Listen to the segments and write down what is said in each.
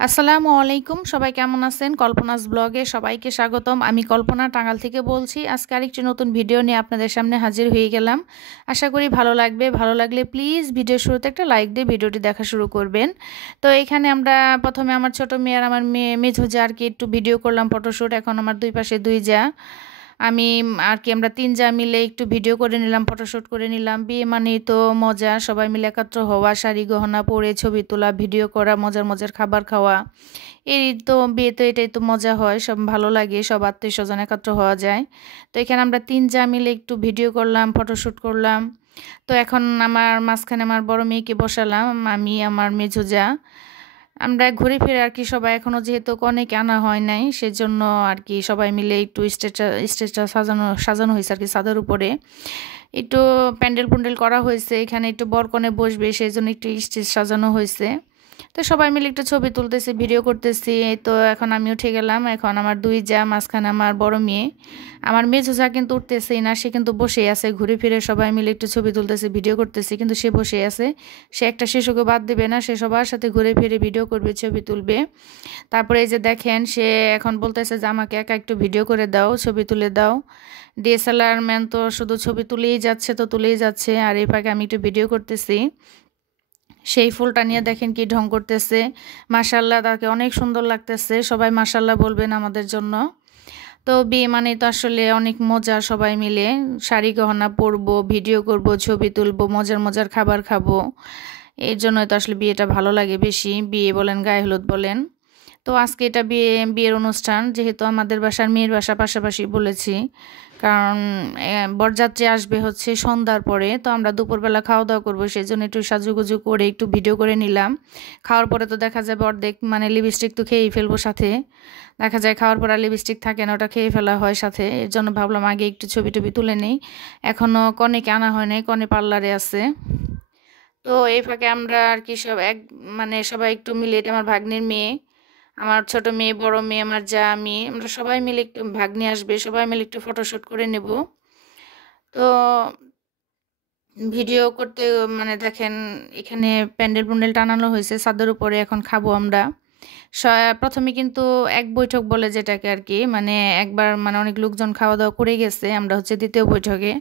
আসসালামু আলাইকুম। সবাই কেমন আছেন? কল্পনাস ব্লগে সবাইকে স্বাগতম। আমি কল্পনা টাঙ্গাইল থেকে বলছি। আজকে আরেকটি নতুন ভিডিও নিয়ে আপনাদের সামনে হাজির হয়ে গেলাম। আশা করি ভালো লাগবে। ভালো লাগলে প্লিজ ভিডিওর শুরুতে একটা লাইক দিয়ে ভিডিওটি দেখা শুরু করবেন। তো এখানে আমরা প্রথমে আমার ছোট মেয়ে আর আমার মেঝো যা আর কি একটু ভিডিও করলাম ফটোশ্যুট। এখন আমার দুই পাশে দুই যা। আমি আর কি আমরা ৩ যা মিলে একটু ভিডিও করে নিলাম, ফটোশ্যুট করে নিলাম। বিয়ে মানেই তো মজা, সবাই মিলে একত্র হওয়া, শাড়ি গহনা পরে ছবি তোলা, ভিডিও করা, মজার মজার খাবার খাওয়া। এই তো বিয়ে তো এটাই তো মজা হয়, সব ভালো লাগে, সব আত্মীয়স্বজন একত্র হওয়া যায়। তো এখানে আমরা ৩ যা মিলে একটু ভিডিও করলাম, ফটোশ্যুট করলাম। তো এখন আমার মাঝখানে আমার বড় মেয়েকে বসালাম, আমি আমার মেঝো যা। আমরা ঘুরে ফিরে আর কি সবাই এখনও যেহেতু কনেকে আনা হয় নাই সেজন্য আর কি সবাই মিলে একটু স্টেজটা সাজানো হয়েছে আর কি ছাদের উপরে একটু প্যান্ডেল করা হয়েছে। এখানে একটু বরকনে বসবে সেই জন্য একটু স্টেজ সাজানো হয়েছে। তো সবাই মিলে একটু ছবি তুলতেছি, ভিডিও করতেছি। তো এখন আমি উঠে গেলাম। এখন আমার দুই যা, মাঝখানে আমার বড় মেয়ে। আমার মেঝো যা কিন্তু উঠতেছেই না, সে কিন্তু বসেই আছে। ঘুরে ফিরে সবাই মিলে একটু ছবি তুলতেছি, ভিডিও করতেছি, কিন্তু সে বসেই আছে। সে একটা শিশুকে বাদ দেবে না, সে সবার সাথে ঘুরে ফিরে ভিডিও করবে, ছবি তুলবে। তারপরে এই যে দেখেন, সে এখন বলতেছে যে আমাকে একা একটু ভিডিও করে দাও, ছবি তুলে দাও। ডিএসএলআর ম্যান তো শুধু ছবি তুলেই যাচ্ছে তো তুলেই যাচ্ছে, আর এই ফাঁকে আমি একটু ভিডিও করতেছি। সেই ফুলটা নিয়ে দেখেন কি ঢং করতেছে। মাশাআল্লাহ, তাকে অনেক সুন্দর লাগতেছে। সবাই মাশাআল্লাহ বলবেন আমাদের জন্য। তো বিয়ে মানে তো আসলে অনেক মজা, সবাই মিলে শাড়ি গহনা পরবো, ভিডিও করব, ছবি তুলবো, মজার মজার খাবার খাবো। এর জন্যই তো আসলে বিয়েটা ভালো লাগে বেশি, বিয়ে বলেন গায়ে হলুদ বলেন। তো আজকে এটা বিয়ের অনুষ্ঠান, যেহেতু আমাদের বাসার মেয়ের বাসা পাশাপাশি বলেছি, কারণ বরযাত্রী আসবে হচ্ছে সন্ধ্যার পরে। তো আমরা দুপুরবেলা খাওয়া দাওয়া করবো, সেই জন্য একটু সাজুগুজু করে একটু ভিডিও করে নিলাম। খাওয়ার পরে তো দেখা যাবে অর্ধেক মানে লিপস্টিক তো খেয়েই ফেলবো সাথে। দেখা যায় খাওয়ার পর আর লিপস্টিক থাকে না, ওটা খেয়ে ফেলা হয় সাথে। এর জন্য ভাবলাম আগে একটু ছবি টবি তুলে নেই। এখনও কনেকে আনা হয় নাই, কনে পার্লারে আছে। তো এই ফাঁকে আমরা আর কি সব মানে সবাই একটু মিলে, এটা আমার ভাগ্নির মেয়ে, আমার ছোট মেয়ে, বড় মেয়ে, আমার যা, আমরা সবাই মিলে একটু, ভাগ্নি আসবে, সবাই মিলে একটু ফটোশ্যুট করে নেব। তো ভিডিও করতে মানে দেখেন, এখানে প্যান্ডেল টানানো হয়েছে ছাদের উপরে। এখন খাবো আমরা। প্রথমে কিন্তু এক বৈঠক বলে যেটাকে আর কি, মানে একবার মানে অনেক লোকজন খাওয়া দাওয়া করে গেছে, আমরা হচ্ছে দ্বিতীয় বৈঠকে।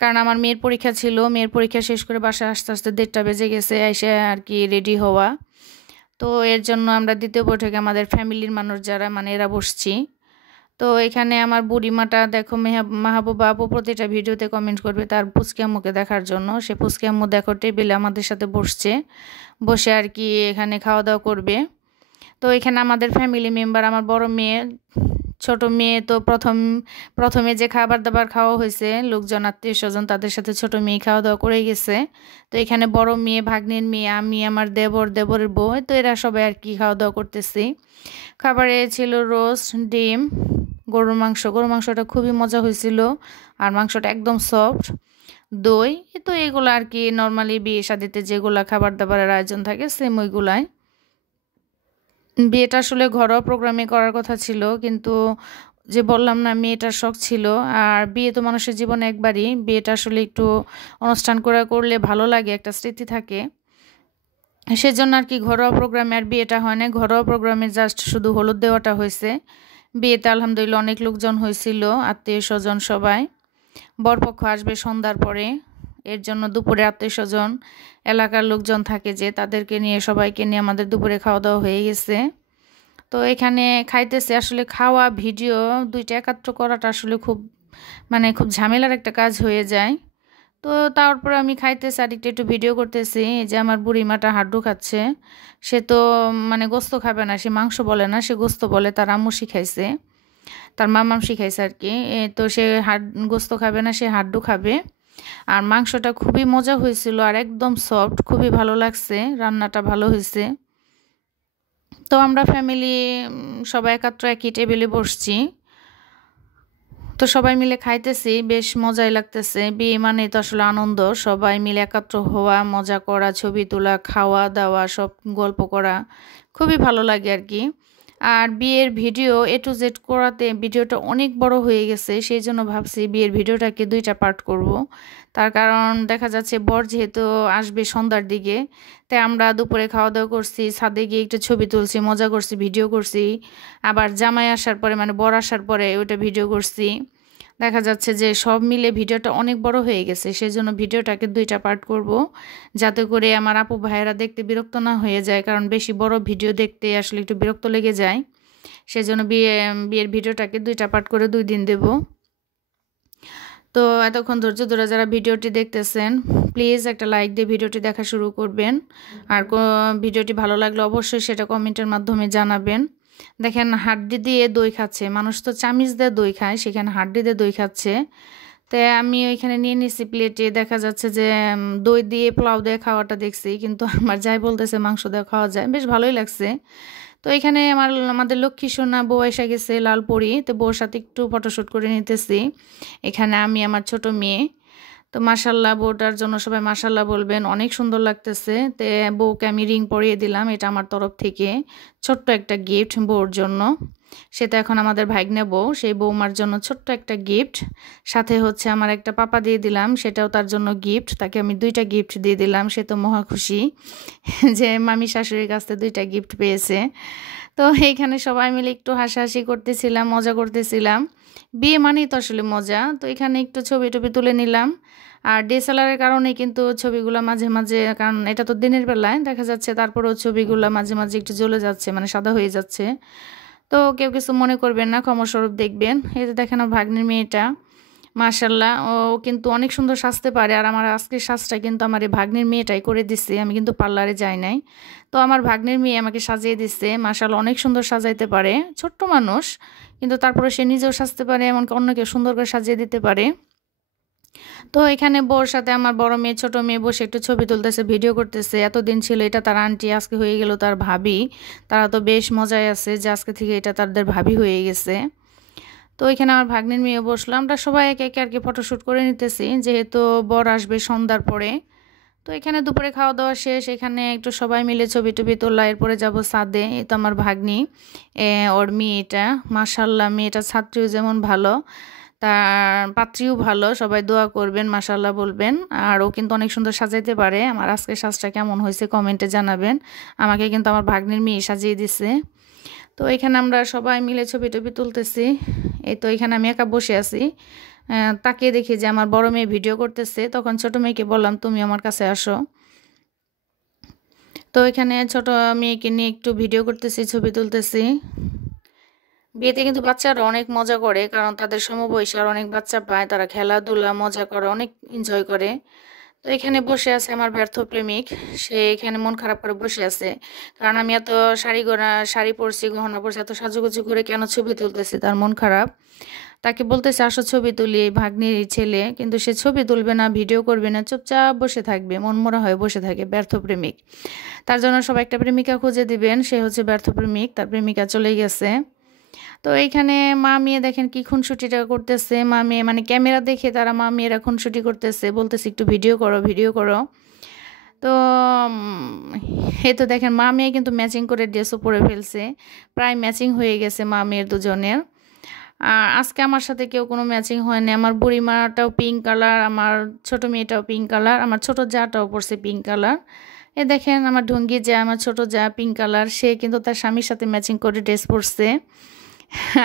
কারণ আমার মেয়ের পরীক্ষা ছিল, মেয়ের পরীক্ষা শেষ করে বাসায় আস্তে আস্তে 1:30টা বেজে গেছে, এসে আর কি রেডি হওয়া। তো এর জন্য আমরা দ্বিতীয় বৈঠকে আমাদের ফ্যামিলির মানুষ যারা মানে এরা বসছি। তো এখানে আমার বুড়িমাটা দেখো, মাহবুবা আপু প্রতিটা ভিডিওতে কমেন্ট করবে তার পুচকি আম্মুকে দেখার জন্য। সে পুচকি আম্মু দেখো টেবিলে আমাদের সাথে বসছে, বসে আর কি এখানে খাওয়া দাওয়া করবে। তো এখানে আমাদের ফ্যামিলি মেম্বার, আমার বড় মেয়ে, ছোট মেয়ে তো প্রথমে যে খাবার দাবার খাওয়া হয়েছে লোকজন আত্মীয় স্বজন, তাদের সাথে ছোট মেয়ে খাওয়া দাওয়া করে গেছে। তো এখানে বড় মেয়ে, ভাগ্নের মেয়ে, আমি, আমার দেবরের বউ, তো এরা সবাই আর কি খাওয়া দাওয়া করতেছি। খাবারে ছিল রোস্ট, ডিম, গরুর মাংসটা খুবই মজা হয়েছিল, আর মাংসটা একদম সফট। দই, তো এগুলো আর কি নর্মালি বিয়ে শাদিতে যেগুলা খাবার দাবারের আয়োজন থাকে সেম ওইগুলাই। বিয়েটা আসলে ঘরোয়া প্রোগ্রামে করার কথা ছিল, কিন্তু যে বললাম না মেয়েটার শখ ছিল। আর বিয়ে তো মানুষের জীবনে একবারই, বিয়েটা আসলে একটু অনুষ্ঠান করলে ভালো লাগে, একটা স্মৃতি থাকে। সেজন্য আর কি ঘরোয়া প্রোগ্রামে আর বিয়েটা হয় না, ঘরোয়া প্রোগ্রামে জাস্ট শুধু হলুদ দেওয়াটা হয়েছে। বিয়েতে আলহামদুলিল্লাহ অনেক লোকজন হয়েছিল, আত্মীয় স্বজন সবাই। বরপক্ষ আসবে সন্ধ্যার পরে, এর জন্য দুপুরে আত্মীয় স্বজন, এলাকার লোকজন থাকে যে, তাদেরকে নিয়ে সবাইকে নিয়ে আমাদের দুপুরে খাওয়া দাওয়া হয়ে গেছে। তো এখানে খাইতেছে, আসলে খাওয়া ভিডিও দুইটা একাত্র করাটা আসলে খুব ঝামেলার একটা কাজ হয়ে যায়। তো তারপর আমি খাইতেছি আর একটু ভিডিও করতেছি। এই যে আমার বুড়িমাটা হাড্ডু খাচ্ছে। সে তো মানে গোস্ত খাবে না, সে মাংস বলে না, সে গোস্ত বলে, তার আম্মু শিখাইছে, তার মামাম শিখাইছে আর কি। তো সে গোস্ত খাবে না, সে হাড্ডু খাবে। আর মাংসটা খুবই মজা হয়েছিল, আর একদম সফট, খুবই ভালো লাগছে, রান্নাটা ভালো হয়েছে। তো আমরা ফ্যামিলি সবাই একাত্র একই টেবিলে বসছি। তো সবাই মিলে খাইতেছি, বেশ মজাই লাগতেছে। বিয়ে মানে তো আসলে আনন্দ, সবাই মিলে একাত্র হওয়া, মজা করা, ছবি তোলা, খাওয়া দাওয়া, সব গল্প করা, খুবই ভালো লাগে আর কি। আর বিয়ের ভিডিও A to Z করাতে ভিডিওটা অনেক বড় হয়ে গেছে, সেই জন্য ভাবছি বিয়ের ভিডিওটাকে 2টা পার্ট করব। তার কারণ দেখা যাচ্ছে বর যেহেতু আসবে সন্ধ্যার দিকে, তাই আমরা দুপুরে খাওয়া দাওয়া করছি, ছাদে গিয়ে একটু ছবি তুলছি, মজা করছি, ভিডিও করছি। আবার জামাই আসার পরে মানে বর আসার পরে ওইটা ভিডিও করছি। দেখা যাচ্ছে যে সব মিলে ভিডিওটা অনেক বড় হয়ে গেছে, সেজন্য ভিডিওটাকে 2টা পার্ট করব, যাতে করে আমার আপু ভাইয়েরা দেখতে বিরক্ত না হয়ে যায়। কারণ বেশি বড় ভিডিও দেখতে আসলে একটু বিরক্ত লেগে যায়, সেজন্য বিয়ের ভিডিওটাকে 2টা পার্ট করে 2 দিন দেব। তো এতক্ষণ ধৈর্য ধরে যারা ভিডিওটি দেখতেছেন, প্লিজ একটা লাইক দিয়ে ভিডিওটি দেখা শুরু করবেন। আর ভিডিওটি ভালো লাগলে অবশ্যই সেটা কমেন্টের মাধ্যমে জানাবেন। দেখেন হাড্ডি দিয়ে দই খাচ্ছে, মানুষ তো চামিচ দিয়ে দই খায়, সেখানে হাড্ডি দিয়ে দই খাচ্ছে। তো আমি ওইখানে নিয়ে নিচ্ছি প্লেটে। দেখা যাচ্ছে যে দই দিয়ে পোলাও দিয়ে খাওয়াটা দেখছি, কিন্তু আমার যাই বলতেছে মাংস দিয়ে খাওয়া যায়, বেশ ভালোই লাগছে। তো এখানে আমাদের লক্ষ্মী সোনা বউ এসে গেছে, লালপরি। তো বউর সাথে একটু ফটোশ্যুট করে নিতেছি। এখানে আমি আমার ছোট মেয়ে। তো মাশাল্লাহ, বউটার জন্য সবাই মাশাল্লাহ বলবেন, অনেক সুন্দর লাগতেছে। তো বউকে আমি রিং পরিয়ে দিলাম, এটা আমার তরফ থেকে ছোট্ট একটা গিফট বউর জন্য। সেটা এখন আমাদের ভাগ্নে বউ, সেই বৌমার জন্য ছোট্ট একটা গিফট। সাথে হচ্ছে আমার একটা পাপা দিয়ে দিলাম, সেটাও তার জন্য গিফট। তাকে আমি 2টা গিফট দিয়ে দিলাম, সে তো মহা খুশি যে মামি শাশুড়ির কাছ থেকে 2টা গিফট পেয়েছে। তো এইখানে সবাই মিলে একটু হাসাহাসি করতেছিলাম, মজা করতেছিলাম। বিয়ে মানেই তো আসলে মজা। তো এখানে একটু ছবি টবি তুলে নিলাম। আর ডিএসএলআরের কারণে কিন্তু ছবিগুলো মাঝে মাঝে, কারণ এটা তো দিনের বেলায় দেখা যাচ্ছে, তারপরেও ছবিগুলো মাঝে মাঝে একটু জ্বলে যাচ্ছে, মানে সাদা হয়ে যাচ্ছে। তো কেউ কিছু মনে করবেন না, ক্ষমাস্বরূপ দেখবেন। এই যে দেখেন ভাগ্নের মেয়েটা, মাশাল্লাহ, ও কিন্তু অনেক সুন্দর সাজতে পারে। আর আমার আজকের সাজটা কিন্তু আমার এই ভাগ্নের মেয়েটাই করে দিচ্ছে, আমি কিন্তু পার্লারে যাই নাই। তো আমার ভাগ্নের মেয়ে আমাকে সাজিয়ে দিচ্ছে। মাশাল্লাহ, অনেক সুন্দর সাজাইতে পারে, ছোট্ট মানুষ কিন্তু তারপরে সে নিজেও সাজতে পারে, এমনকি অন্যকে সুন্দর করে সাজিয়ে দিতে পারে। তো এখানে বউর সাথে আমার বড় মেয়ে ছোট মেয়ে বসে একটু ছবি তুলতেছে, ভিডিও করতেছে। এতদিন ছিল এটা তার আন্টি, আজকে হয়ে গেল তার ভাবি। তারা তো বেশ মজায় আছে যে আজকে থেকে এটা তাদের ভাবি হয়ে গেছে। তো এখানে আমার ভাগ্নের মেয়ে বসলো, আমরা সবাই একে একে আর কি ফটোশ্যুট করে নিতেছি, যেহেতু বর আসবে সন্ধ্যার পরে। তো এখানে দুপুরে খাওয়া দাওয়া শেষ, এখানে একটু সবাই মিলে ছবি টবি তোলা, এরপরে যাব ছাদে। এই তো আমার ভাগ্নি, ওর মেয়েটা, মাশাল্লাহ, মেয়েটা ছাত্রীও যেমন ভালো, তার পাত্রীও ভালো। সবাই দোয়া করবেন, মাশাল্লাহ বলবেন। আর ও কিন্তু অনেক সুন্দর সাজাইতে পারে। আমার আজকে সাজটা কেমন হয়েছে কমেন্টে জানাবেন। আমাকে কিন্তু আমার ভাগ্নির মেয়ে সাজিয়ে দিছে। তো এখানে আমরা সবাই মিলে ছবি টবি তুলতেছি। এই তো এখানে আমি একা বসে আছি, তাকিয়ে দেখি যে আমার বড় মেয়ে ভিডিও করতেছে। তখন ছোট মেয়েকে বললাম তুমি আমার কাছে আসো। তো এখানে ছোট মেয়েকে নিয়ে একটু ভিডিও করতেছি, ছবি তুলতেছি। বিয়েতে কিন্তু বাচ্চারা অনেক মজা করে, কারণ তাদের সমবয়সী আর অনেক বাচ্চা পায়, তারা খেলাধুলা মজা করে, অনেক এনজয় করে। তো এখানে বসে আছে আমার ব্যর্থ প্রেমিক, সে এখানে মন খারাপ করে বসে আছে। কারণ আমি এত শাড়ি পরছি, গহনা পরছি, এত সাজুগুজু করে কেন ছবি তুলতেছি, তার মন খারাপ। তাকে বলতেছে আসো ছবি তুলি, ভাগ্নির ছেলে, কিন্তু সে ছবি তুলবে না, ভিডিও করবে না, চুপচাপ বসে থাকবে, মনমরা হয়ে বসে থাকে, ব্যর্থ প্রেমিক। তার জন্য সবাই একটা প্রেমিকা খুঁজে দিবেন, সে হচ্ছে ব্যর্থ প্রেমিক, তার প্রেমিকা চলে গেছে। তো এইখানে মা মেয়ে দেখেন কি খুনসুটিটা করতেছে। মা মেয়ে মানে ক্যামেরা দেখে তারা মা মেয়েরা খুনসুটি করতেছে, বলতেছে একটু ভিডিও করো, ভিডিও করো। তো এই তো দেখেন মা মেয়ে কিন্তু ম্যাচিং করে ড্রেসও পরে ফেলছে, প্রায় ম্যাচিং হয়ে গেছে মা মেয়ের দুজনের। আর আজকে আমার সাথে কেউ কোনো ম্যাচিং হয়নি। আমার বুড়িমাটাও পিঙ্ক কালার, আমার ছোট মেয়েটাও পিঙ্ক কালার, আমার ছোট জাটাও পরছে পিঙ্ক কালার। এ দেখেন আমার ঢঙ্গি যা, আমার ছোট যা পিঙ্ক কালার, সে কিন্তু তার স্বামীর সাথে ম্যাচিং করে ড্রেস পরছে।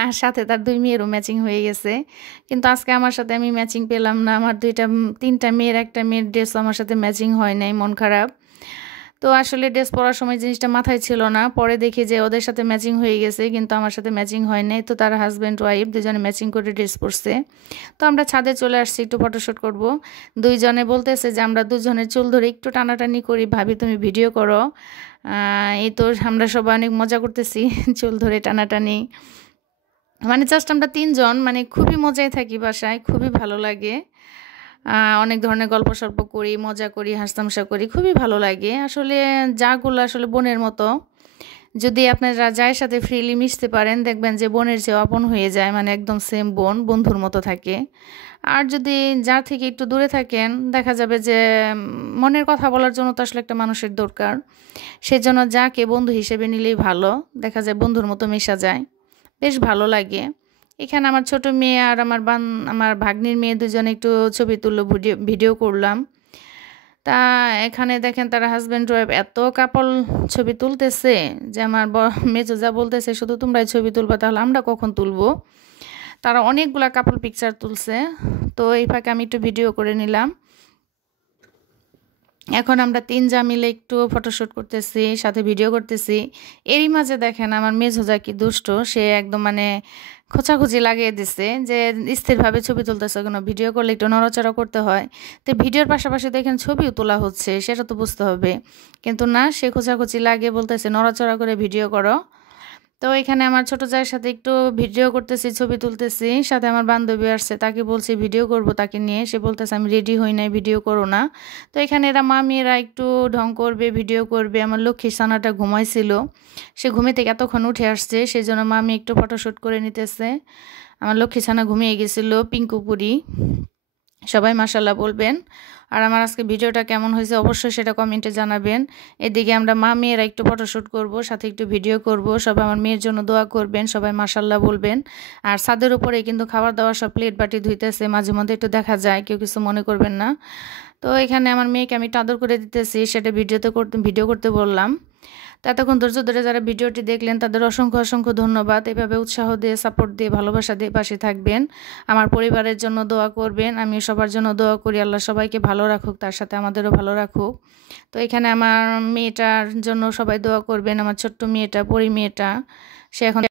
আর সাথে তার 2 মেয়েরও ম্যাচিং হয়ে গেছে। কিন্তু আজকে আমার সাথে আমি ম্যাচিং পেলাম না। আমার 3টা মেয়ের, একটা মেয়ের ড্রেসও আমার সাথে ম্যাচিং হয় নাই, মন খারাপ। তো আসলে ড্রেস পরার সময় জিনিসটা মাথায় ছিল না, পরে দেখি যে ওদের সাথে ম্যাচিং হয়ে গেছে, কিন্তু আমার সাথে ম্যাচিং হয় নাই। তো তার হাজব্যান্ড ওয়াইফ দুজনে ম্যাচিং করে ড্রেস পরছে। তো আমরা ছাদে চলে আসছি একটু ফটোশ্যুট করব। দুইজনে বলতেছে যে আমরা দুজনের চুল ধরে একটু টানাটানি করি, ভাবি তুমি ভিডিও করো। এই তো আমরা সবাই অনেক মজা করতেছি চুল ধরে টানাটানি। মানে জাস্ট আমরা 3জন মানে খুবই মজায় থাকি বাসায়, খুবই ভালো লাগে। অনেক ধরনের গল্প সল্প করি, মজা করি, হাসতামশা করি, খুবই ভালো লাগে। আসলে যাগুলো আসলে বোনের মতো, যদি আপনারা যার সাথে ফ্রিলি মিশতে পারেন দেখবেন যে বোনের চেয়ে আপন হয়ে যায়, মানে একদম সেম বোন, বন্ধুর মতো থাকে। আর যদি যার থেকে একটু দূরে থাকেন দেখা যাবে যে মনের কথা বলার জন্য তো আসলে একটা মানুষের দরকার, সেজন্য যাকে বন্ধু হিসেবে নিলেই ভালো, দেখা যায় বন্ধুর মতো মেশা যায়, বেশ ভালো লাগে। এখানে আমার ছোট মেয়ে আর আমার ভাগ্নির মেয়ে দুজনে একটু ছবি তুললো, ভিডিও করলাম। তা এখানে দেখেন তারা হাজব্যান্ড ওয়াইফ এত কাপল ছবি তুলতেছে যে আমার মেজো যা বলতেছে শুধু তোমরাই ছবি তুলবা, তাহলে আমরা কখন তুলবো। তারা অনেকগুলা কাপল পিকচার তুলছে, তো এই ফাঁকে আমি একটু ভিডিও করে নিলাম। এখন আমরা 3 যা মিলে একটু ফটোশ্যুট করতেছি, সাথে ভিডিও করতেছি। এরই মাঝে দেখেন আমার মেজো যা কি দুষ্ট, সে একদম মানে খোঁচাখুচি লাগিয়ে দিছে যে স্থিরভাবে ছবি তুলতেছে, কোনো ভিডিও করলে একটু নড়াচড়া করতে হয়। তো ভিডিওর পাশাপাশি দেখেন ছবিও তোলা হচ্ছে, সেটা তো বুঝতে হবে। কিন্তু না, সে খোঁচাখুচি লাগিয়ে বলতেছে নড়াচড়া করে ভিডিও করো। তো এখানে আমার ছোট জায়ের সাথে একটু ভিডিও করতেছি, ছবি তুলতেছি। সাথে আমার বান্ধবী আসছে, তাকে বলছি ভিডিও করব তাকে নিয়ে। সে বলতেছে আমি রেডি হই নাই, ভিডিও করো না। তো এখানে এরা মেয়েরা একটু ঢং করবে, ভিডিও করবে। আমার লক্ষ্মী সানাটা ঘুমাইছিল, সে ঘুমে থেকে এতক্ষণ উঠে আসছে, সেই জন্য মামি একটু ফটোশ্যুট করে নিতেছে। আমার লক্ষ্মী ছানা ঘুমিয়ে গেছিল, পিঙ্কুপুরি। সবাই মাশাল্লাহ বলবেন। আর আমার আজকে ভিডিওটা কেমন হয়েছে অবশ্যই সেটা কমেন্টে জানাবেন। এদিকে আমরা মেয়েরা একটু ফটোশ্যুট করব, সাথে একটু ভিডিও করব। সবাই আমার মেয়ের জন্য দোয়া করবেন, সবাই মাশাল্লাহ বলবেন। আর ছাদের উপরে কিন্তু খাবার দাবার সব প্লেট বাটি ধুইতেছে, মাঝে মধ্যে একটু দেখা যায়, কেউ কিছু মনে করবেন না। তো এখানে আমার মেয়েকে আমি আদর করে দিতেছি, সেটা ভিডিও করতে বললাম। তো এতক্ষণ ধৈর্য ধরে যারা ভিডিওটি দেখলেন তাদের অসংখ্য অসংখ্য ধন্যবাদ। এভাবে উৎসাহ দিয়ে, সাপোর্ট দিয়ে, ভালোবাসা দিয়ে পাশে থাকবেন। আমার পরিবারের জন্য দোয়া করবেন, আমি সবার জন্য দোয়া করি। আল্লাহ সবাইকে ভালো রাখুক, তার সাথে আমাদেরও ভালো রাখুক। তো এখানে আমার মেয়েটার জন্য সবাই দোয়া করবেন, আমার ছোট্ট মেয়েটা, পরি মেয়েটা, সে এখন